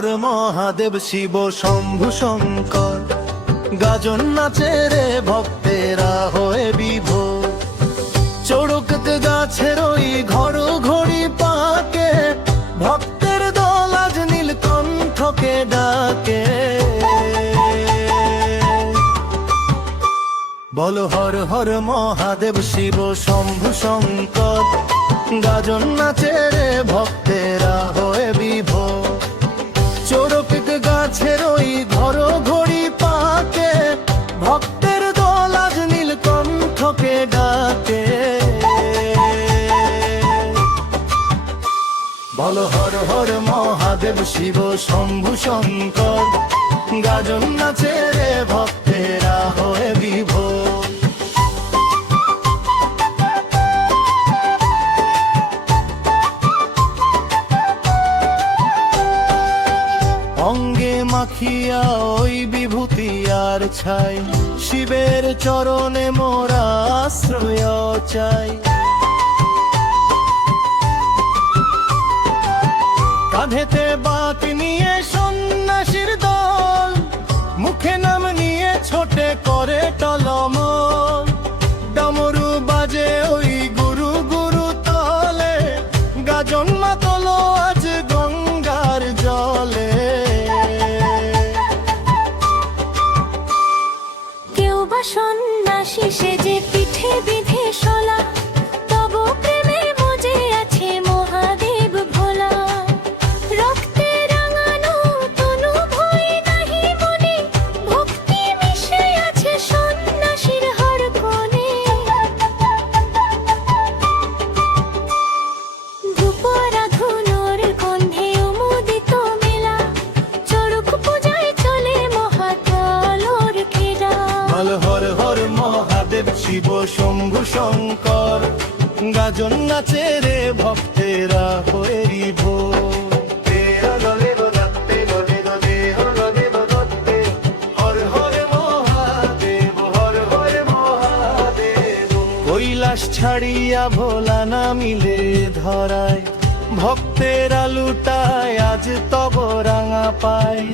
হর মহাদেব শিব শম্ভু শঙ্কর, গাজন নাচে রে ভক্তেরা হয়ে বিভোর। চড়কতে গাছের ওই ঘর ঘড়ি পাকে, ভক্তের দল আজ নীলকণ্ঠকে ডাকে। বলো হর হর মহাদেব শিব শম্ভু শঙ্কর, গাজন নাচে রে ভক্তেরা হয়ে বিভোর। চড়কতে গাছের ওই ঘর ঘড়ি পাকে, ভক্তের দল আজ নীলকণ্ঠকে ডাকে। বলো হর হর মহাদেব শিব শম্ভু শঙ্কর, গাজন নাচে রে ভক্তেরা হয়ে বিভোর। অঙ্গে মাখিয়া ওই বিভূতি আর ছাই, শিবের চরণে মোরা আশ্রয় চাই। কাঁধেতে বাঁক নিয়ে সন্ন্যাসীর দল, মুখে নাম নিয়ে ছোটে করে টলমল। ডমরু বাজে ওই গুরু গুরু তলে, গাজন মাতল আজ গঙ্গার জলে। কেউ বা সন্ন্যাসী সেজে পিঠে বিধে শোলা, তব প্রেমে মজে আছে মহাদেব ভোলা। রক্তে রাঙানো তনু ভয় নাহি মনে, ভক্তি মিশে আছে সন্ন্যাসীর হর কোণে। ধূপরা ধুনোর গন্ধে উমোদিত মেলা, চড়ক পূজায় চলে মহাকালোর খেলা। বল হর হর মহাদেব শিব শম্ভু শঙ্কর, গাজন নাচে রে ভক্তেরা হয়ে বিভোর। কৈলাস ছাড়িয়া ভোলা না মিলে ধরায়, ভক্তেরা লুটায় আজ তব রাঙা পায়।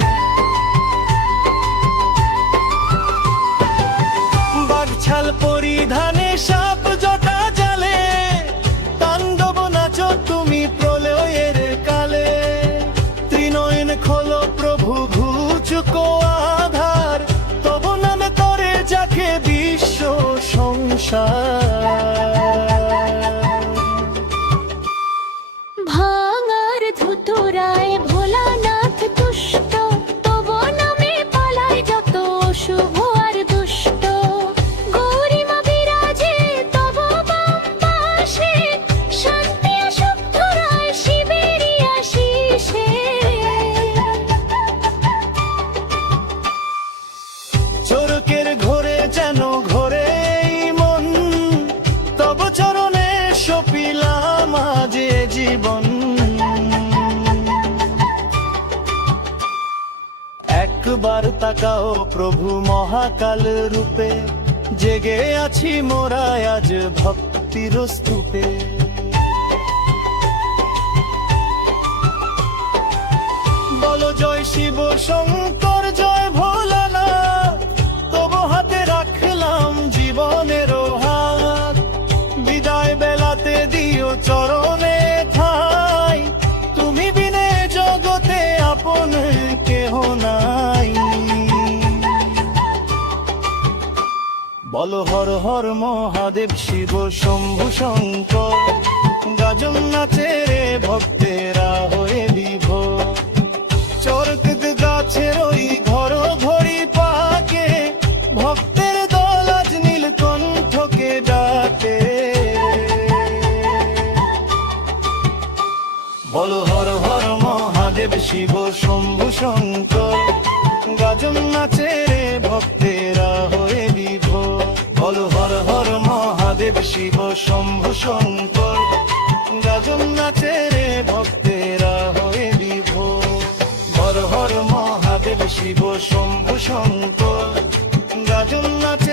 বাগছাল পরিধানে সাপ জটা জালে, তাণ্ডব নাচো তুমি প্রলয়ের কালে। ত্রিনয়ন খোলো প্রভু ঘুচুকো আধার, তব নামে করে যাকে বিশ্ব সংসার। ভাঙার ধুতুরায় ভোলানাথ তুষ্ট, তব নামে পালায় যত অশুভ আর দুষ্ট। গৌরীমা বিরাজে তব বাম পাশে, শান্তি আসুক ধরায় শিবেরই আশিসে। চরকের ঘোরে যেন ঘোরে এই মন, তব চরণে সপিলাম আজ এ জীবন। একবার তাকাও প্রভু মহাকাল রূপে, জেগে আছি মোরা আজ ভক্তির স্তূপে। বলো জয় শিব শঙ্কর জয় ভোলানাথ, তব হাতে রাখলাম জীবনের হাত। বিদায় বেলাতে দিও চরণে ঠাই, তুমি বিনে জগতে আপন কেহ নাই। বলো হর হর মহাদেব শিব শম্ভু শঙ্কর, গাজন নাচে রে ভক্তেরা হয়ে বিভোর। চরকত গাছের ওই ঘর ঘড়ি পাকে, ভক্তের দল আজ নীলকণ্ঠকে ডাকে। বলো হর হর মহাদেব শিব শম্ভু শঙ্কর, গাজন নাচে রে ভক্তেরা হয়ে বিভোর। বলো হর হর মহাদেব শিব শম্ভু শঙ্কর, গাজন নাচে রে ভক্তেরা হয়ে বিভোর। হর হর মহাদেব শিব শম্ভু শঙ্কর, গাজন নাচে